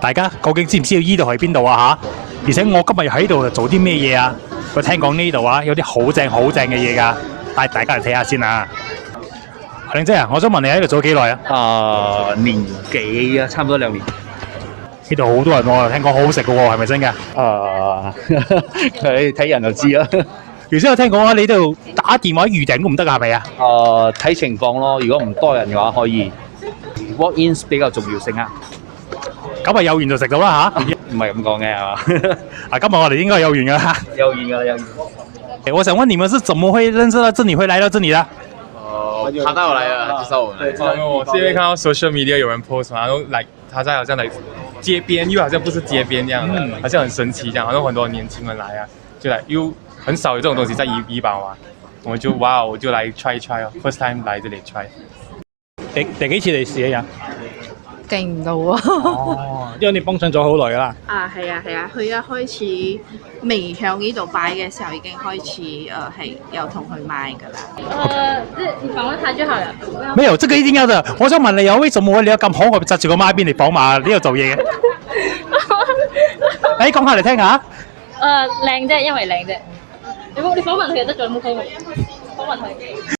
大家究竟知唔知道呢度係邊度啊嚇？而且我今日喺度做啲咩嘢啊？我聽講呢度啊有啲好正嘅嘢㗎，帶大家嚟睇下先啊！靚姐啊，我想問你喺度做咗幾耐啊？年幾啊？差唔多2年。呢度好多人喎，聽講好好食嘅喎，係咪真㗎？佢睇人就知啦。原先我聽講啊，你呢度打電話預訂都唔得㗎，係咪啊？睇情況咯，如果唔多人嘅話，可以 walk-ins 比較重要性啊。咁啊有緣就食到啦嚇！唔係咁講嘅係嘛？啊，今日我哋應該有緣㗎啦。有緣㗎啦，有緣。我想問你們是怎麼會認識到這裡，會來到這裡的？他帶我來的，介紹我們來。我是因為看到 social media 有人 post 嘛，然後來他在好像來街邊，又好像不是街邊這樣，好像很神奇這樣，然後很多年輕人來啊，就來又很少有這種東西在怡保嘛，我就哇，我就來 try 一 try 哦，first time 來這裡 try。第幾次嚟試啊？勁唔到啊！哦，因為你幫襯咗好耐㗎啦。係啊，佢一開始未向呢度擺嘅時候已經開始係有同佢買㗎啦。你訪問他就好了。沒有，這個一定要的。我想問你啊，為什麼你有咁可愛紮住個孖辮嚟訪問呢度做嘢嘅？誒，講下嚟聽下。靚啫，因為靚啫。你訪問佢就得咗，冇講我。訪問佢。